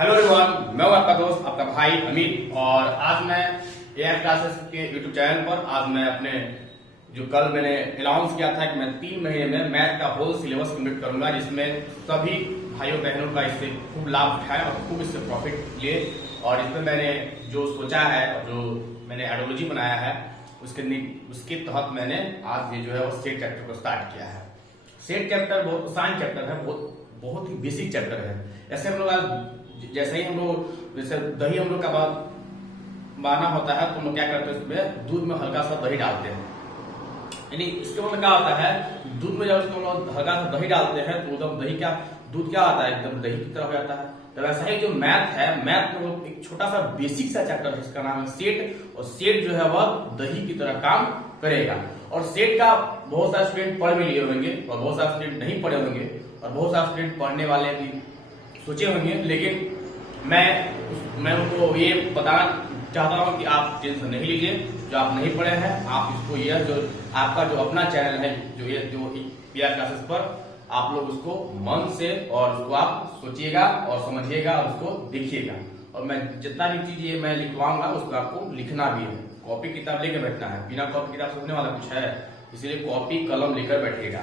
Hello everyone, मैं हूं आपका दोस्त आपका भाई अमित। और आज मैं एआई क्लासेस के यूट्यूब चैनल पर आज मैं अपने जो कल मैंने अनाउंस किया था कि मैं 3 महीने में मैथ का होल सिलेबस कंप्लीट करूंगा, जिसमें सभी भाइयों बहनों का इससे खूब लाभ उठाए और खूब इससे प्रॉफिट लिए। और इसमें मैंने जो सोचा है और जो मैंने आइडियोलॉजी बनाया है उसके तहत मैंने आज ये जो है वो सेट चैप्टर को स्टार्ट किया है। सेट चैप्टर बहुत आसान चैप्टर है, बहुत ही बेसिक चैप्टर है। ऐसे हम लोग आज जैसे ही हम लोग जैसे दही हम लोग का बनाना होता है तो हम लोग क्या करते हैं, उसमें दूध में हल्का सा दही डालते हैं। यानी इसके मतलब क्या होता है, दूध में जब उसमें हम लोग हल्का सा दही डालते हैं तो एकदम दही क्या दूध क्या आता है, एकदम दही की तरह हो जाता है। तो वैसा ही जो मैथ है, मैथ में वो एक छोटा सा बेसिक सा चैप्टर है, इसका नाम है सेट। और सेट जो है वह दही की तरह काम करेगा। और सेट का बहुत सारे स्टूडेंट पढ़ भी लिए होंगे और बहुत सारे स्टूडेंट नहीं पढ़े होंगे और बहुत सारे स्टूडेंट पढ़ने वाले भी सोचे होंगे। लेकिन मैं उनको ये बताना चाहता हूं कि आप टेंशन नहीं लीजिए। जो आप नहीं पढ़े हैं आप इसको यह जो आपका जो अपना चैनल है जो एआई क्लासेस पर आप लोग उसको मन से और उसको आप सोचिएगा और समझिएगा और उसको देखिएगा। और मैं जितना भी चीज ये मैं लिखवाऊंगा उसको आपको लिखना भी है, कॉपी किताब लेकर बैठना है। बिना कॉपी किताब समझने वाला कुछ है, इसलिए कॉपी कलम लेकर बैठिएगा।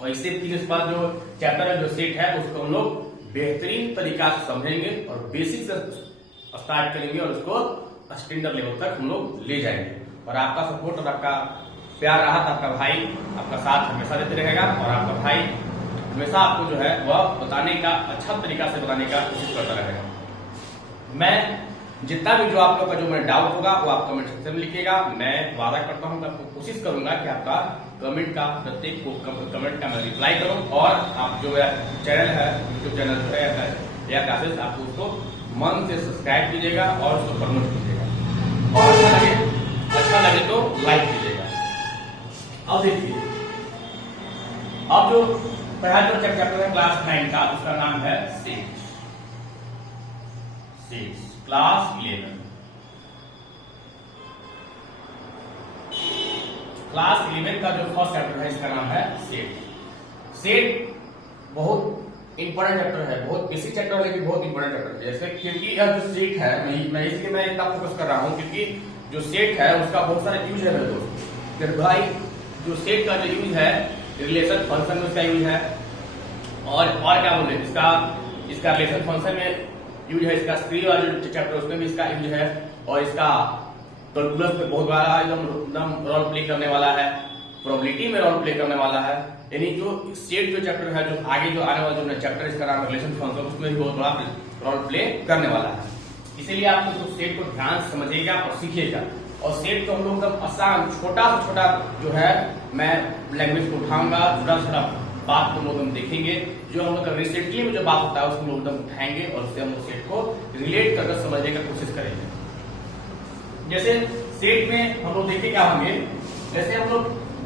और इससे फिर इस बार जो चैप्टर है जो सेट है उसको हम लोग बेहतरीन तरीका से समझेंगे और बेसिक से स्टार्ट करेंगे और उसको स्टैंडर्ड लेवल तक हम लोग ले जाएंगे। और आपका सपोर्ट और आपका प्यार रहा तो आपका भाई आपका साथ हमेशा देते रहेगा। और आपका भाई हमेशा आपको जो है वह बताने का अच्छा तरीका से बताने का कोशिश करता रहेगा। मैं जितना भी जो आप लोग का जो मेरा डाउट होगा वो आप कमेंट सेक्शन में लिखिएगा। मैं वादा करता हूं कि आपको कोशिश करूंगा कि आपका कमेंट का प्रत्येक कमेंट का मैं रिप्लाई करूं। और आप जो चैनल है यूट्यूब चैनल जो है एआई क्लासेस आपको उसको मन से सब्सक्राइब कीजिएगा और उसको प्रमोट कीजिएगा। और अच्छा लगे तो लाइक कीजिएगा। अब देखिए, अब जो पहला जो चैप्टर है क्लास 9 का उसका नाम है सेट क्लास 11। क्लास 11 का जो फर्स्ट चैप्टर है इसका नाम है सेट। सेट बहुत इंपॉर्टेंट चैप्टर है, बहुत बेसिक चैप्टर है लेकिन बहुत इंपॉर्टेंट चैप्टर है। जैसे क्योंकि यह जो सेट है मैं इसलिए मैं इतना फोकस कर रहा हूं क्योंकि जो सेट है उसका बहुत सारा यूज है मेरे दोस्त। फिर भाई जो सेट का जो यूज है रिलेशन फंक्शन में उसका यूज है। और क्या बोले इसका रिलेशन फंक्शन में यूज है। इसका स्क्रीन वाला जो चैप्टर उसमें भी इसका यूज है। और इसका कैलकुलस में बहुत बड़ा एकदम रोल प्ले करने वाला है, प्रोबेबिलिटी में रोल प्ले करने वाला है। यानी जो सेट जो चैप्टर है जो आगे जो आने वाला जो चैप्टर इसका नाम रिलेशन फंक्शन उसमें भी बहुत बड़ा रोल प्ले करने वाला है। इसीलिए आप तो सेट को ध्यान से समझिएगा और सीखिएगा। और सेट को हम लोग एकदम आसान छोटा से छोटा जो है मैं लैंग्वेज को उठाऊंगा, छोटा छोटा बात को लोग हम देखेंगे। जो हम लोग रिसेंटली में जो बात होता है उसको लोग एकदम उठाएंगे और उससे हम लोग सेट को रिलेट कर समझने की कोशिश करेंगे। जैसे सेट में हम लोग देखिए क्या होंगे, जैसे हम लोग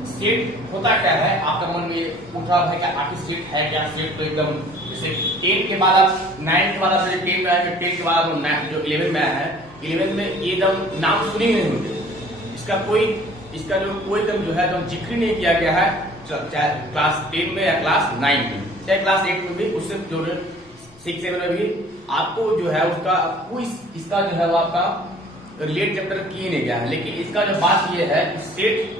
सेट होता क्या है आपका मन में उठा है क्या आखिर सेट है क्या। सेट तो एकदम जैसे 10 के बाद आप 9 के बाद आप 10 में आए, 10 के बाद आप जो 11 में आया है 11 में ये एकदम नाम सुने नहीं होंगे। इसका जो कोई एकदम जो है एकदम जिक्र नहीं किया गया है, चाहे क्लास 10 में या क्लास 9 में चाहे क्लास 8 में भी, उससे जो 6 7 में भी आपको जो है उसका कोई इसका जो है वो आपका रिलेट चैप्टर किए नहीं गया है। लेकिन इसका जो बात ये है कि सेट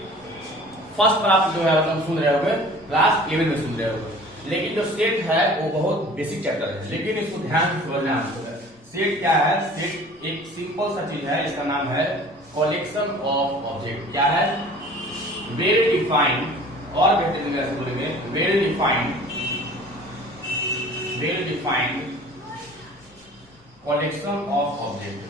फर्स्ट पर आप जो है मतलब सुन रहे होंगे, क्लास 11 में सुन रहे होंगे। लेकिन जो सेट है वो बहुत बेसिक चैप्टर है, लेकिन इसको ध्यान से समझना आपको है। सेट क्या है, सेट एक सिंपल सा चीज है, इसका नाम है कलेक्शन ऑफ ऑब्जेक्ट। क्या है, वेल डिफाइंड, और बेहतर तरीके से बोलेंगे well defined collection of object.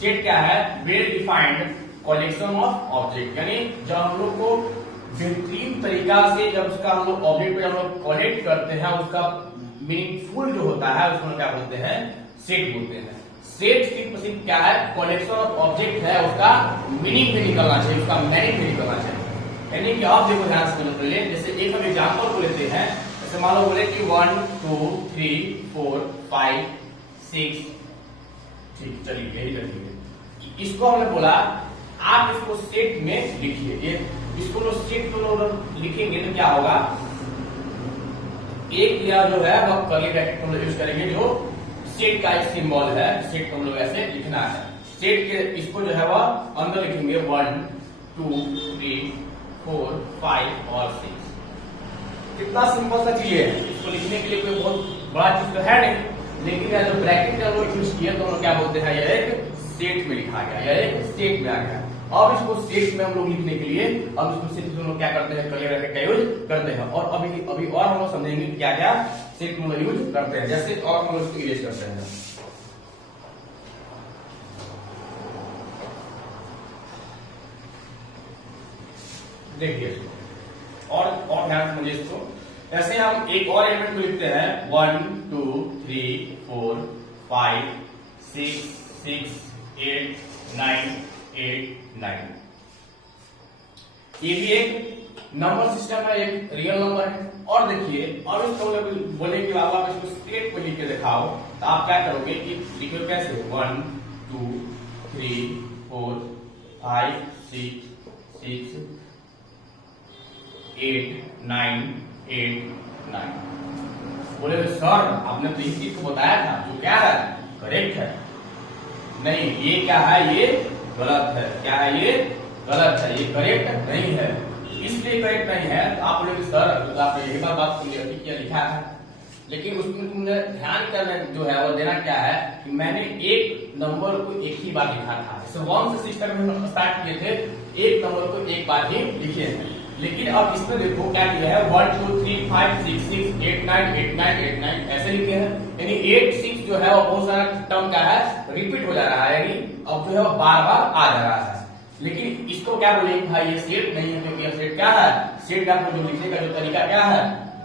Set क्या है, well defined collection of object. यानी जब हम लोग को बेहतरीन तरीका से जब उसका हम लोग ऑब्जेक्ट को हम लोग कलेक्ट करते हैं उसका मीनिंगफुल जो होता है उसको क्या बोलते हैं, सेट बोलते हैं। सेट सिर्फ क्या है, कलेक्शन ऑफ ऑब्जेक्ट है, उसका मीनिंग भी निकलना चाहिए, उसका मीनिंग भी निकलना चाहिए। यानी कि आप देखो ध्यान से समझ लीजिए। जैसे एक हम एग्जांपल को लेते हैं, जैसे मान लो बोले कि 1 2 3 4 5 6, ठीक चलिए यही रखिए। इसको हमने बोला आप इसको सेट में लिखिए। ये इसको लोग सेट को लोग लिखेंगे तो क्या होगा, एक या जो है वो कर्ली ब्रैकेट हम लोग यूज करेंगे, जो सेट का एक सिंबल है, सेट को हम लोग ऐसे लिखना है। सेट के इसको जो है वह अंदर लिखेंगे 1 2 3 4 5 और 6। कितना सिंपल सा चीज है, इसको लिखने के लिए कोई बहुत बड़ा चीज तो है नहीं, लेकिन यह जो ब्रैकेट का लोग यूज किया तो हम लोग क्या बोलते हैं, यह एक सेट में लिखा गया, यह एक सेट में आ गया। अब इसको सेट में हम लोग लिखने के लिए अब इसको सेट में हम लोग क्या करते हैं, कर्ली ब्रैकेट का यूज करते हैं। और अभी और हम लोग समझेंगे क्या क्या सेट में यूज करते हैं, जैसे और हम लोग इसको इरेज करते हैं। देखिए इसको और ध्यान से समझिए इसको। ऐसे हम एक और एलिमेंट को लिखते हैं 1 2 3 4 5 6 6 8 9 8 9। ये भी एक नंबर सिस्टम है, एक रियल नंबर है। और देखिए और इसको बोले कि आप इसको स्टेट को लिख के दिखाओ, तो आप क्या करोगे कि लिखोगे कैसे 1 2 3 4 5 6 6 8 9 8 9। बोले सर आपने तो इस चीज को बताया था, जो क्या है करेक्ट है। नहीं, ये क्या है, ये गलत है। क्या है, ये गलत है, ये करेक्ट नहीं है। इसलिए करेक्ट नहीं है तो आप बोले सर आपने यही बात सुन किया लिखा है, लेकिन उसमें तुमने ध्यान करना जो है वो देना क्या है कि मैंने एक नंबर को एक ही बार लिखा था। जैसे 1 से सिस्टम में हम स्टार्ट किए थे, एक नंबर को एक बार ही लिखे हैं। लेकिन अब इसमें देखो क्या किया है, 1 2 3 5 6 6 8 9 8 9 8 9 ऐसे लिखे हैं। यानी 8 6 जो है वो बहुत सारा टर्म क्या है रिपीट हो जा रहा है, यानी अब जो है वो बार बार आ जा रहा है। लेकिन इसको क्या बोलेंगे भाई ये सेट नहीं है, क्योंकि यह सेट क्या है, सेट का जो लिखने का जो तरीका क्या है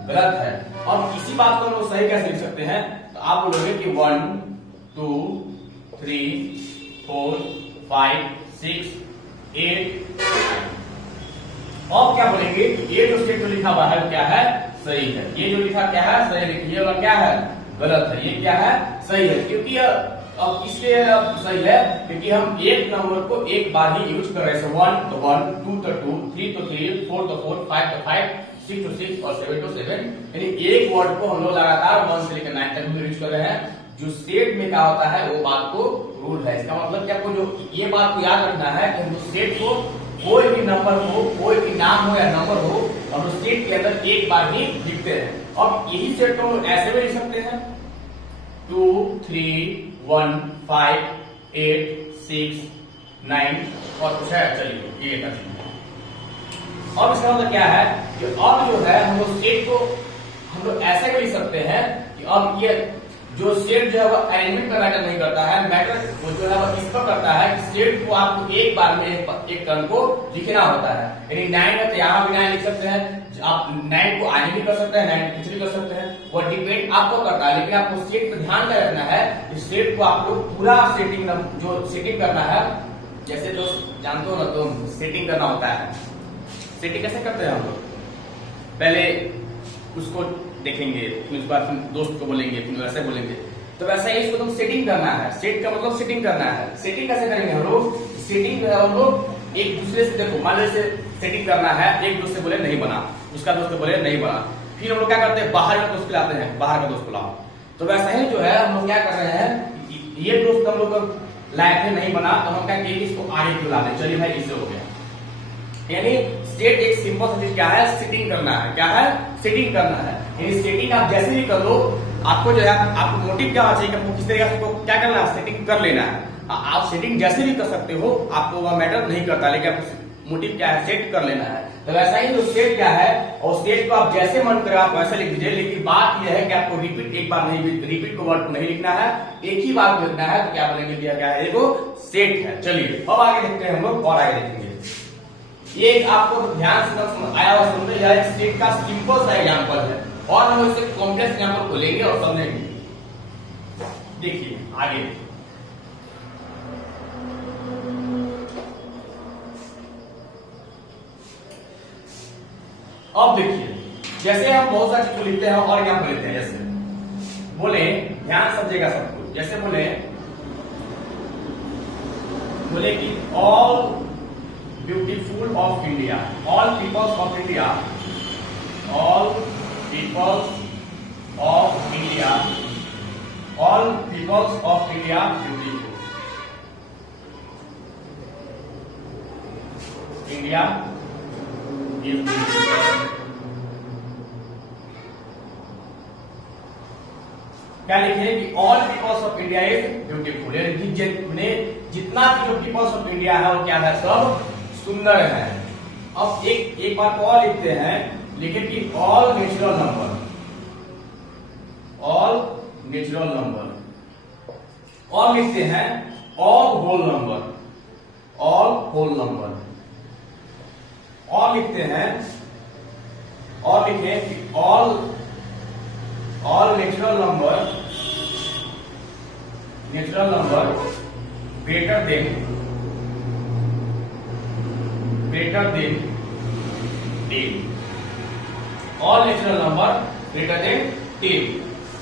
गलत है। और इसी बात को लोग सही कैसे लिख सकते हैं, तो आप बोलोगे कि 1 2 3 4 5 6 8 अब क्या बोलेंगे कि ये जो स्टेट जो लिखा हुआ है क्या है, सही है। ये जो लिखा क्या है, सही लिखिए, और क्या है गलत है, ये क्या है सही है। क्योंकि अब इसलिए सही है क्योंकि हम एक नंबर को एक बार ही यूज कर रहे हैं। 1 तो 1 2 तो 2 3 तो 3 4 तो 4 5 तो 5 6 तो 6 और 7 तो 7। यानी एक वर्ड को हम लोग लगातार 1 से लेकर 9 तक यूज कर रहे हैं। जो सेट में क्या होता है वो बात को रूल है। इसका मतलब क्या, आपको जो ये बात को याद रखना है कि हम सेट को कोई भी नंबर हो, कोई भी नाम हो या नंबर हो, हम सेट के अंदर एक बार ही लिखते हैं। अब यही सेट को ऐसे भी लिख सकते हैं 2 3 1 5 8 6 9 और कुछ है, चलिए ये कर। अब इसका मतलब क्या है कि अब जो है हम लोग सेट को हम लोग ऐसे भी लिख सकते हैं कि अब ये जो सेट जो है वो अरेंजमेंट में मैटर नहीं करता है, मैटर वो जो है वो इस पर करता है कि सेट को आपको एक बार में एक टर्म को लिखना होता है। यानी 9 है तो यहाँ भी 9 लिख सकते हैं, आप 9 को आगे भी कर सकते हैं, 9 पीछे भी कर सकते हैं, वो डिपेंड आपको करता है। लेकिन आपको सेट पर ध्यान में रखना है कि सेट को आपको पूरा सेटिंग जो सेटिंग करना है, जैसे दोस्त जानते हो ना, तो सेटिंग करना होता है। सेटिंग कैसे करते हैं हम लोग, पहले उसको देखेंगे, फिर उसके बाद तुम दोस्त को बोलेंगे, फिर वैसे बोलेंगे, तो वैसा ही इसको तुम सेटिंग करना है। सेट का मतलब सेटिंग करना है। सेटिंग कैसे करेंगे हम लोग, सेटिंग हम लोग एक दूसरे से, देखो मान लो सेटिंग करना है, एक दोस्त से बोले नहीं बना, उसका दोस्त बोले नहीं बना, फिर हम लोग क्या करते हैं बाहर का दोस्त लाते हैं, बाहर का दोस्त लाओ। तो वैसा ही जो है हम लोग क्या कर रहे हैं, ये दोस्त हम लोग लाए थे नहीं बना, तो हम क्या कहेंगे इसको आगे क्यों ला दें, चलिए भाई इससे हो गया। यानी सेट एक सिंपल सा चीज क्या है, सेटिंग करना है। क्या है, सेटिंग करना है। यानी सेटिंग आप जैसे भी कर लो, आपको जो है आपको मोटिव क्या होना चाहिए, आपको किस तरीके से क्या करना है, सेटिंग कर लेना है। आप सेटिंग जैसे भी कर सकते हो, आपको वह मैटर नहीं करता, लेकिन आपको मोटिव क्या है, सेट कर लेना है। तो वैसा ही जो सेट क्या है, और सेट को आप जैसे मन करे आप वैसे लिख दीजिए, लेकिन बात यह है कि आपको रिपीट एक बार नहीं, रिपीट को वर्ड को नहीं लिखना है, एक ही बार लिखना है। तो क्या बोलेंगे, क्या है, देखो सेट है। चलिए अब आगे देखते हैं हम लोग, और आगे देखेंगे। ये एक आपको ध्यान से आया हुआ समझे, यह एक सेट का सिंपल सा एग्जांपल है, और हम इससे कॉम्प्लेक्स एग्जांपल को लेंगे और समझेंगे। देखिए आगे, अब देखिए जैसे हम बहुत सारी चीज लिखते हैं और एग्जांपल लेते हैं। जैसे बोले, ध्यान समझेगा सब कुछ, जैसे बोले कि all beautiful of India, all peoples of India, all peoples of India, all peoples of India beautiful, India is beautiful. क्या लिखे कि all peoples of India is beautiful, यानी जितना भी जो पीपल्स ऑफ इंडिया है वो क्या है, सब सुंदर है। अब एक बात और लिखते हैं, लिखे कि all natural number, all natural number, और लिखते हैं all whole number, all whole number, और लिखते हैं, और लिखे कि all natural number greater than 10, all natural number greater than 10।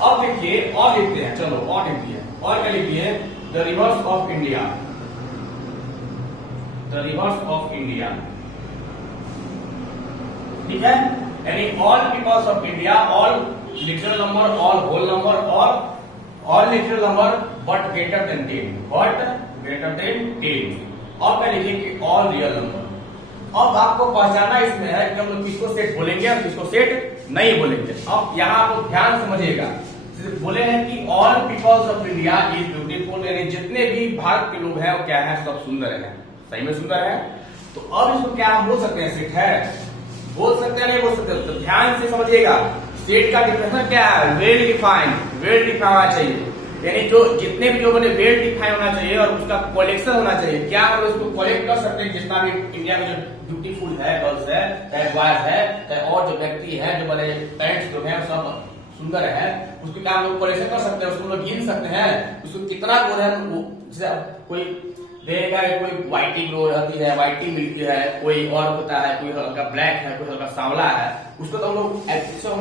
अब देखिए और लिखते हैं, चलो और लिखते हैं, और क्या लिखिए, the rivers of India, the rivers of India, ठीक है, यानी all peoples of India, all natural number, all whole number, और all natural number but greater than 10, but greater than 10। और क्या लिखिए कि ऑल रियल नंबर। अब आपको पहचाना इसमें है कि हम लोग किसको सेट बोलेंगे और किसको सेट नहीं बोलेंगे। अब यहाँ आप ध्यान समझिएगा, बोले हैं कि all peoples of India is beautiful, यानी जितने भी भारत के लोग हैं वो क्या है, सब सुंदर है, सही में सुंदर है। तो अब इसको क्या हम बोल सकते हैं, सेट है, बोल सकते हैं नहीं बोल सकते, तो ध्यान से समझिएगा। सेट का डिफिनेशन क्या है, वेल डिफाइंड, वेल डिफाइन होना चाहिए, यानी जो जितने भी लोगों ने वेल डिफाइन होना चाहिए और उसका कलेक्शन होना चाहिए। क्या हम उसको कलेक्ट कर सकते हैं, जितना भी इंडिया में जो ब्यूटीफुल है, गर्ल्स है, चाहे बॉयज है, चाहे और जो व्यक्ति है, जो बड़े पेरेंट्स लोग हैं, सब सुंदर है, उसके क्या हम लोग कलेक्शन कर सकते हैं, उसको लोग गिन सकते हैं, उसको कितना गोर है, कोई देगा, कोई व्हाइटिंग ग्लो रहती है, व्हाइटिंग मिलती है, कोई और होता है, कोई हल्का ब्लैक है, कोई हल्का सांवला है, उसको तो हम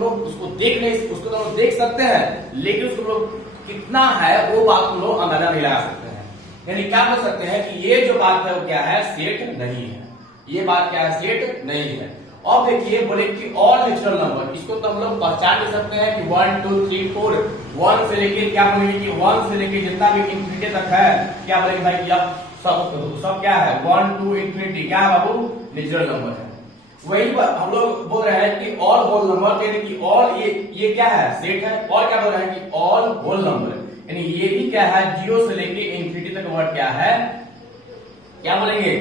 लोग उसको देख नहीं, उसको तो हम लोग देख सकते हैं, लेकिन उसको लोग कितना है वो बात हम लोग अंदाजा नहीं लगा सकते हैं। यानी क्या कर सकते हैं कि ये जो बात है वो क्या है, सेट नहीं है, ये बात क्या है, सेट नहीं है। और देखिए बोले कि ऑल नेचुरल नंबर, इसको तो हम लोग पहचान नहीं सकते हैं कि 1 2 3 4, 1 से लेके क्या बोलेंगे कि 1 से लेके जितना भी इंफिनिटी तक है, क्या बोलेंगे भाई कि अब सब क्या है, 1 2 इंफिनिटी, क्या है बाबू, नेचुरल नंबर है। वही हम लोग बोल रहे हैं कि ऑल होल नंबर, यानी कि ऑल ये क्या है, सेट है, और क्या बोल रहे हैं कि ऑल होल नंबर, यानी ये भी क्या है, 0 से लेके इंफिनिटी तक वर्ड क्या है, क्या बोलेंगे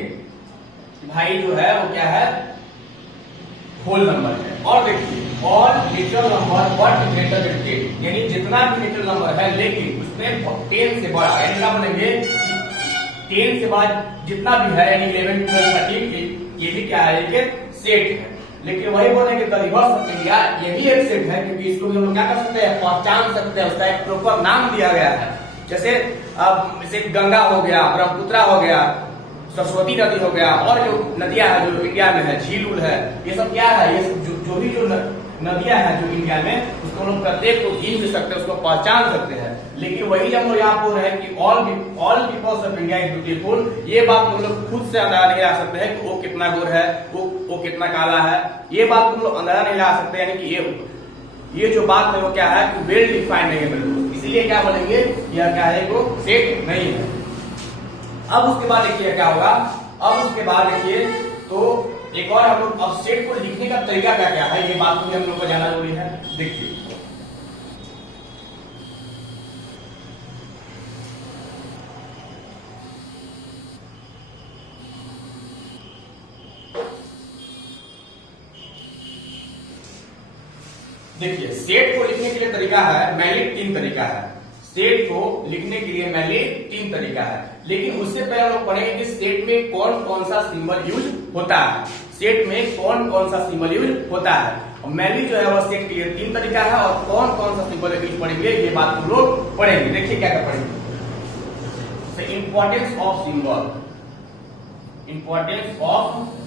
भाई, जो है वो क्या है, होल नंबर है। और देखिए all natural number but greater than 10, यानी जितना भी नेचुरल नंबर है लेकिन उसमें 10 से बड़ा, यानी क्या बोलेंगे 10 से बाद जितना भी है, यानी 11 12 13, ये भी क्या है, एक सेट है। लेकिन वही बोले कि द रिवर्स ऑफ इंडिया, ये भी एक सेट है, क्योंकि इसको भी हम लोग क्या कर सकते हैं, पहचान सकते हैं, उसका एक प्रॉपर नाम दिया गया है। जैसे अब जैसे गंगा हो गया, ब्रह्मपुत्र हो गया, सरस्वती नदी हो गया, और जो नदियां है जो इंडिया में है, झील उल है, ये सब क्या है, ये सब जो भी जो नदियां हैं जो इंडिया में, उसको हम लोग प्रत्येक को गिन भी सकते हैं, उसको पहचान सकते हैं। लेकिन वही हम लोग यहाँ बोल रहे हैं कि all peoples of India is beautiful, ये बात हम लोग खुद से अंदाजा नहीं लगा सकते हैं कि वो कितना गोर है, वो कितना काला है, ये बात हम लोग अंदाजा नहीं लगा सकते, यानी कि ये जो बात है वो क्या है कि वेल डिफाइंड नहीं है मेरे दोस्त, इसीलिए क्या बोलेंगे, यह क्या है, वो सेट नहीं है। अब उसके बाद देखिए क्या होगा, अब उसके बाद देखिए तो एक और हम लोग अब सेट को लिखने का तरीका क्या क्या है, ये बात को भी हम लोग को जानना जरूरी है। देखिए देखिए सेट को लिखने के लिए तरीका है, मैंने 3 तरीका है, सेट को लिखने के लिए मैंने 3 तरीका है। लेकिन उससे पहले हम लोग पढ़ेंगे कि सेट में कौन कौन सा सिंबल यूज होता है, सेट में कौन कौन सा सिंबल यूज होता है। और मैंने जो है वह सेट के लिए 3 तरीका है, और कौन कौन सा सिंबल यूज पढ़ेंगे ये बात हम लोग पढ़ेंगे। देखिए क्या क्या पढ़ेंगे, importance of symbol, importance of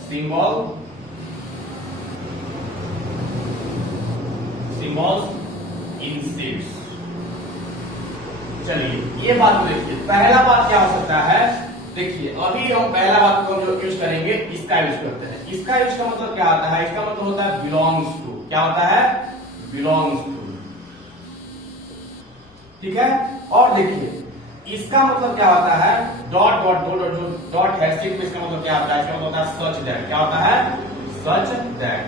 symbol, symbols in sets. चलिए ये बात देखिए, पहला बात क्या हो सकता है देखिए अभी हम पहला बात को जो यूज करेंगे इसका यूज करते हैं। इसका यूज का मतलब क्या होता है? इसका मतलब होता है बिलोंग्स टू। क्या होता है? Belongs to. ठीक है। और देखिए इसका मतलब क्या होता है? डॉट डॉट दो डॉट जो डॉट है सिर्फ इसका मतलब क्या होता है? इसका मतलब होता है सच दैट। क्या होता है? Such that.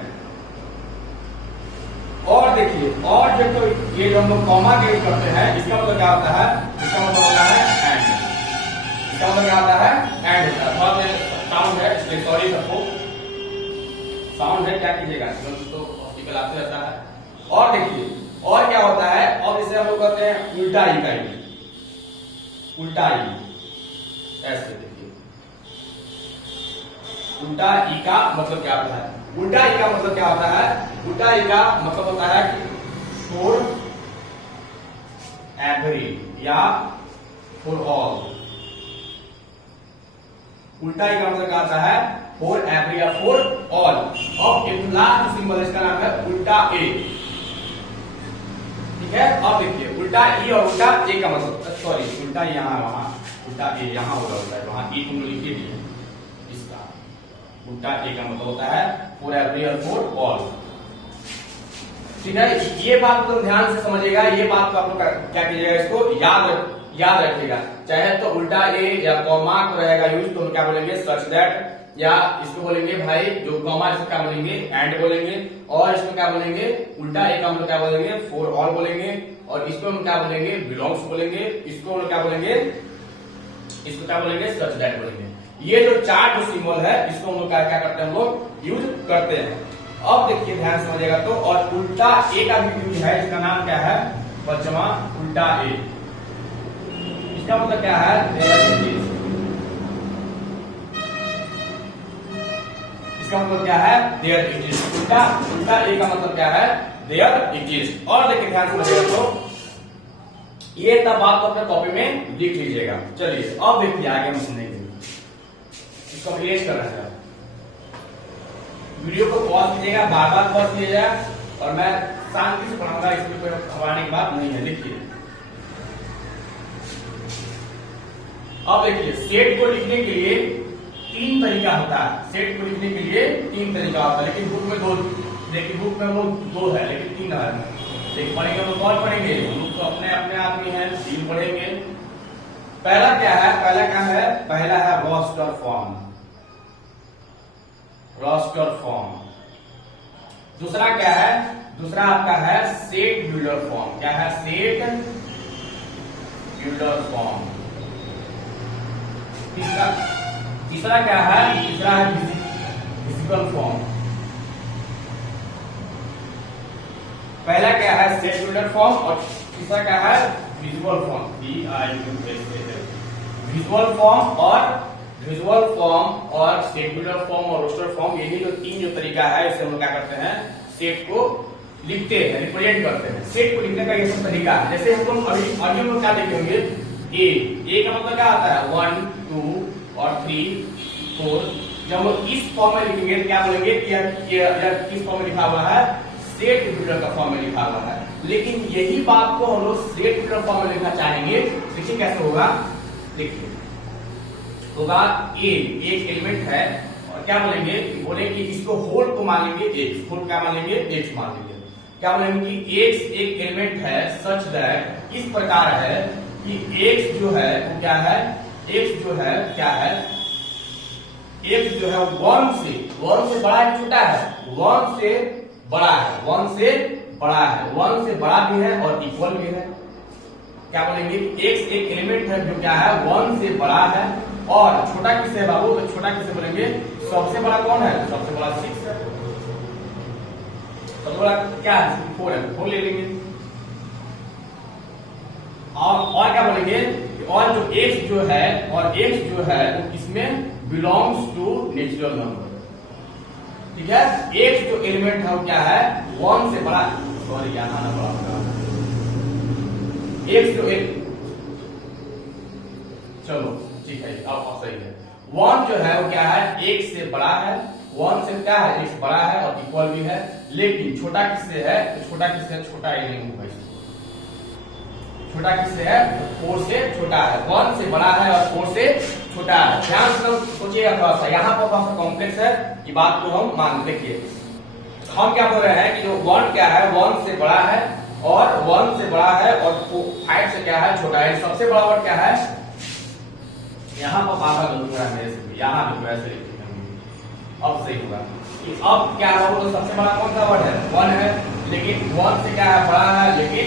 और देखिए और जो तो ये जो हम लोग कॉमा के यूज करते हैं इसका मतलब क्या होता है? इसका मतलब होता है एंड। इसका मतलब क्या होता है? एंड होता है। थोड़ा साउंड है इसलिए सॉरी सबको। साउंड है क्या कीजिएगा, तो हॉस्पिटल आते रहता है। और देखिए और क्या होता है? और इसे हम लोग कहते हैं उल्टा ई का यूज। उल्टा ई ऐसे देखिए उल्टा ई का मतलब क्या होता है? उल्टा ई का मतलब क्या होता है? उल्टा ई का मतलब होता है कि फॉर एवरी या फॉर ऑल। उल्टा ई का मतलब क्या होता है? फॉर एवरी या फॉर ऑल। और एक लास्ट सिंबल इसका नाम है उल्टा ए। ठीक है। अब देखिए उल्टा ई और उल्टा ए का मतलब, सॉरी उल्टा यहाँ वहां, उल्टा ए यहाँ हो रहा है, वहां ई तुम लिख दिए। इसका उल्टा ए का मतलब होता है फॉर एवरी और फॉर ऑल। ठीक है। ये बात तो ध्यान से समझिएगा। ये बात तो आप लोग क्या कीजिएगा, इसको याद रखिएगा। चाहे तो उल्टा ए या कॉमा को रहेगा यूज तो क्या बोलेंगे? Such that. या इसको बोलेंगे भाई जो कॉमा इसको क्या बोलेंगे? एंड बोलेंगे। और इसको क्या बोलेंगे? उल्टा ए का हम लोग क्या बोलेंगे? फॉर ऑल बोलेंगे। और इसको हम क्या बोलेंगे? बिलोंग्स बोलेंगे। इसको हम लोग क्या बोलेंगे? इसको क्या बोलेंगे? सच दैट बोलेंगे। ये जो चार जो सिंबल है इसको हम लोग क्या करते हैं? हम लोग यूज करते हैं। अब देखिए ध्यान समझिएगा तो। और उल्टा ए का भी यूज है। इसका नाम क्या है? बच्चवा उल्टा ए। इसका मतलब क्या है? इसका मतलब क्या है? There exist. उल्टा ए का मतलब क्या है? There exist. और देखिए ध्यान समझिएगा तो ये तब बात को अपने कॉपी में लिख लीजिएगा। चलिए अब देखिए आगे हम सुनेंगे। इसको इरेज कर रहे हैं। वीडियो को पॉज कीजिएगा, बार बार पॉज कीजिएगा और मैं शांति से पढ़ाऊंगा। इसमें कोई घबराने की बात नहीं है। देखिए अब देखिए सेट को लिखने के लिए तीन तरीका होता है। सेट को लिखने के लिए तीन तरीका होता है, लेकिन बुक में दो, देखिए बुक में वो दो है लेकिन तीन है। देखिए पढ़ेंगे तो कौन पढ़ेंगे? हम तो अपने अपने आदमी हैं, तीन पढ़ेंगे। पहला क्या है? पहला क्या है? पहला है रोस्टर फॉर्म। Roster form. दूसरा क्या है? दूसरा आपका है सेट बिल्डर फॉर्म। क्या है? Set builder form. तीसरा क्या है? तीसरा है विजिबल फॉर्म। पहला क्या है? सेट बिल्डर फॉर्म और तीसरा क्या है? Visual form. विजुअल फॉर्म और सेट बिल्डर फॉर्म और रोस्टर फॉर्म, यही जो तीन जो तरीका है इससे हम लोग क्या करते हैं? सेट को लिखते हैं, रिप्रेजेंट करते हैं। सेट को लिखने का ये सब तरीका है। जैसे हम लोग अभी हम लोग क्या लिखेंगे? ए का मतलब क्या आता है? 1 2 और 3 4। जब हम लोग इस फॉर्म में लिखेंगे तो क्या बोलेंगे कि किस फॉर्म में लिखा हुआ है? सेट बिल्डर का फॉर्म में लिखा हुआ है। लेकिन यही बात को हम लोग सेट बिल्डर फॉर्म में लिखना चाहेंगे। देखिए कैसे होगा। देखिए होगा ए एक एलिमेंट है और क्या बोलेंगे? बोलेंगे इसको होल को मान लेंगे एक्स। होल क्या मान लेंगे? एक्स मान लेंगे। क्या बोलेंगे कि एक्स एक एलिमेंट है सच दैट इस प्रकार है कि एक्स जो है वो क्या है? एक्स जो है क्या है? एक्स जो है 1 से बड़ा है छोटा है? 1 से बड़ा है। 1 से बड़ा है। 1 से बड़ा भी है और इक्वल भी है। क्या बोलेंगे? एक्स एक एलिमेंट है जो क्या है? 1 से बड़ा है। और छोटा किससे है बाबू? तो छोटा किससे बोलेंगे? सबसे बड़ा कौन है? सबसे बड़ा 6 है। सबसे बड़ा क्या है? 4 है। 4 ले लेंगे। और क्या बोलेंगे? और जो x जो है वो किसमें बिलोंग्स टू नेचुरल नंबर। ठीक है। x जो एलिमेंट है वो क्या है? 1 से बड़ा, सॉरी यहाँ आना पड़ा। x जो चलो ठीक है अब सही है। 1 जो है वो क्या है? x से बड़ा है। 1 से क्या है? x बड़ा है और इक्वल भी है। लेकिन छोटा किससे है? तो छोटा किससे है? छोटा ही नहीं होगा। छोटा किससे है? 4 से छोटा है। 1 से बड़ा है और 4 से छोटा है। ध्यान से सोचिएगा थोड़ा सा, यहाँ पर थोड़ा सा कॉम्प्लेक्स है, ये बात को हम मान देखिए। हम क्या बोल रहे हैं कि जो 1 क्या है 1 से बड़ा है और 1 से बड़ा है और 5 से क्या है छोटा है। सबसे बड़ा वर्ड क्या है, यहाँ पर बाबा गलती है मेरे से, यहाँ भी वैसे लिखेंगे अब सही होगा। अब क्या है वो सबसे बड़ा कौन सा वर्ड है 1 है, लेकिन 1 से क्या है बड़ा है, लेकिन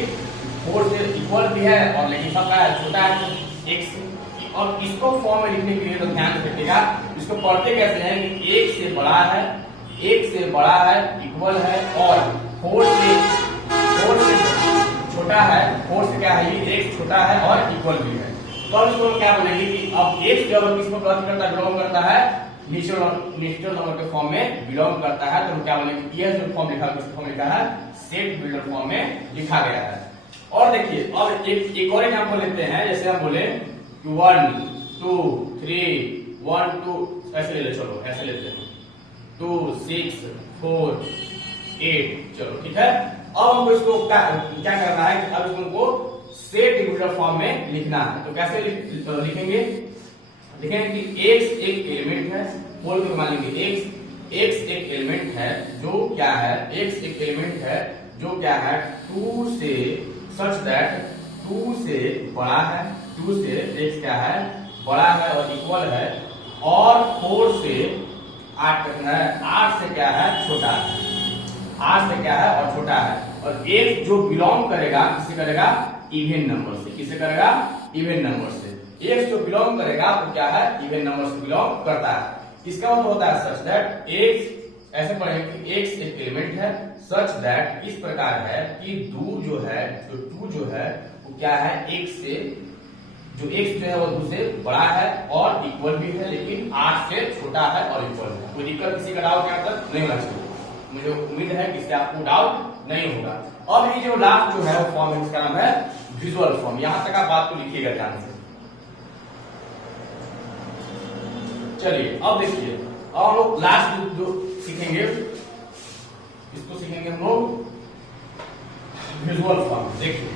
4 से इक्वल भी है और लेकिन सब क्या है छोटा है x। और इसको फॉर्म में लिखने के लिए तो ध्यान से रखिएगा, इसको पढ़ते कैसे हैं कि 1 से बड़ा है, 1 से बड़ा है, इक्वल है और 4 से छोटा है, 4 से क्या है ये x छोटा है और इक्वल भी है। तो अब इसको क्या बोलेंगे कि अब x जब किसको बिलोंग करता है नेचुरल नंबर के फॉर्म में बिलोंग करता है, तो हम क्या बोलेंगे ये जो फॉर्म लिखा है किस फॉर्म लिखा है सेट बिल्डर फॉर्म में लिखा गया है। और देखिए अब एक और एग्जांपल लेते हैं, जैसे हम बोले 1 2 3 1 2 ऐसे ले ले, चलो ऐसे लेते हैं 2 6 4 8 चलो ठीक है। अब हमको इसको क्या करना है, अब इसको हमको सेट डिविजन फॉर्म में लिखना है। तो कैसे लिखेंगे कि x एक एलिमेंट है, बोल के मान लेंगे x एक एलिमेंट है जो क्या है x एक एलिमेंट है जो क्या है 2 से सच दैट 2 से बड़ा है, 2 से x क्या है बड़ा है और इक्वल है और 4 से 8 तक है, 8 से क्या है छोटा है, 8 से क्या है और छोटा है। और x जो बिलोंग करेगा किसे करेगा इवन नंबर से, किसे करेगा इवन नंबर से। x जो बिलोंग करेगा वो क्या है इवन नंबर से बिलोंग करता है। इसका मतलब होता है सच दैट x ऐसे पढ़ेंगे कि x एक एलिमेंट है सच दैट इस प्रकार है कि दूर जो है जो 2 जो है वो क्या है x से जो x जो है वो 2 से बड़ा है और इक्वल भी है, लेकिन 8 से छोटा है और इक्वल है। कोई दिक्कत किसी का डाउट यहाँ तक नहीं होना चाहिए, मुझे उम्मीद है कि इससे आपको डाउट नहीं होगा। अब ये जो लास्ट जो है वो फॉर्म है इसका नाम है विजुअल फॉर्म। यहां तक आप बात को लिखिएगा ध्यान से। चलिए अब देखिए, अब हम लोग लास्ट जो सीखेंगे इसको सीखेंगे हम लोग विजुअल फॉर्म। देखिए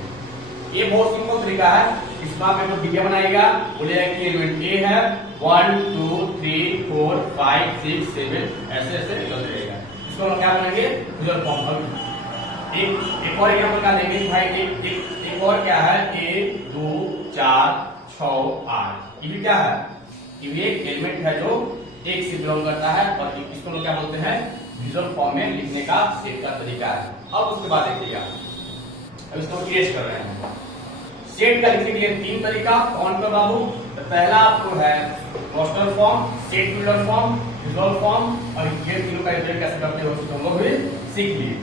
ये बहुत सिंपल तरीका है, इसमें आप एक वीडियो बनाएगा, बोलेगा कि एलिमेंट ए है 1 2 3 4 5 6 7 ऐसे ऐसे निकल जाएगा। इसको हम क्या बोलेंगे विजुअल फॉर्म। एक और एग्जांपल का लेंगे भाई, एक और क्या है 1 2 4 6 8 ये भी क्या है ये भी एक एलिमेंट है जो एक से बिलोंग करता है और इसको लोग क्या बोलते हैं विजुअल फॉर्म में लिखने का सेट का तरीका है। अब उसके बाद देखिएगा, अब इसको क्रिएट कर रहे हैं। सेट का लिखने के लिए 3 तरीका कौन का बाबू, तो पहला आपको है roster form, set builder form, visual form, और ये तीनों का उपयोग कैसे करते हो उसको हम लोग भी सीख लिए।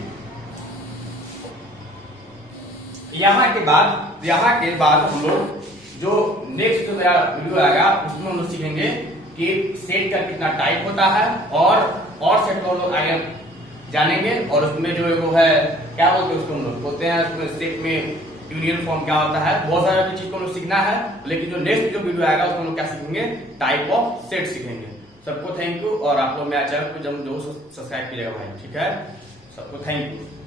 यहाँ के बाद हम लोग जो नेक्स्ट जो मेरा वीडियो आएगा उसमें हम लोग सीखेंगे कि सेट का कितना टाइप होता है और सेट को हम लोग आगे जानेंगे। और उसमें जो वो है क्या बोलते हैं उसको हम लोग बोलते हैं उसमें सेट में यूनियन फॉर्म क्या होता है, बहुत सारी चीज को हम लोग सीखना है। लेकिन जो नेक्स्ट जो वीडियो आएगा उसमें हम लोग क्या सीखेंगे टाइप ऑफ सेट सीखेंगे। सबको थैंक यू, और आप लोग मेरा चैनल को जो सब्सक्राइब कीजिएगा भाई, ठीक है। सबको थैंक यू।